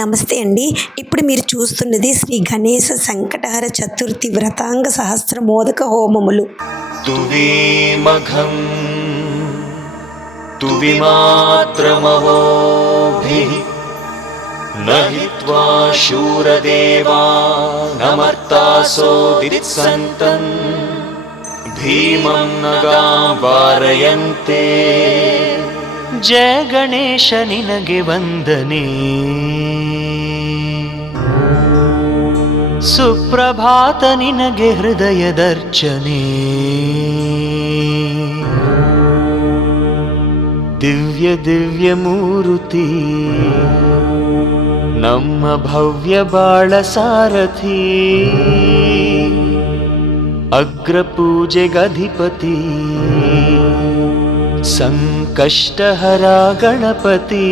నమస్తే అండి. ఇప్పుడు మీరు చూస్తున్నది శ్రీ గణేశ సంకటహర చతుర్థి వ్రతాంగ సహస్ర మోదక హోమములు. తువీమఘం తువిమాత్రమవోభిః నహిత్వా శూరదేవా నమర్తాసోదిత్సంతం ಭೀಮಂ ನಗಾಂ ವಾರಯಂತೆ. ಜಯ ಗಣೇಶ ನಿನಗೆ ವಂದನೆ, ಸುಪ್ರಭಾತ ನಿನಗೆ ಹೃದಯದರ್ಚನೆ. ದಿವ್ಯ ದಿವ್ಯ ಮೂರುತಿ ನಮ್ಮ ಭವ್ಯ ಬಾಳ ಸಾರಥಿ, ಅಗ್ರಪೂಜೆಗಧಿಪತಿ ಸಂಕಷ್ಟಹರ ಗಣಪತಿ.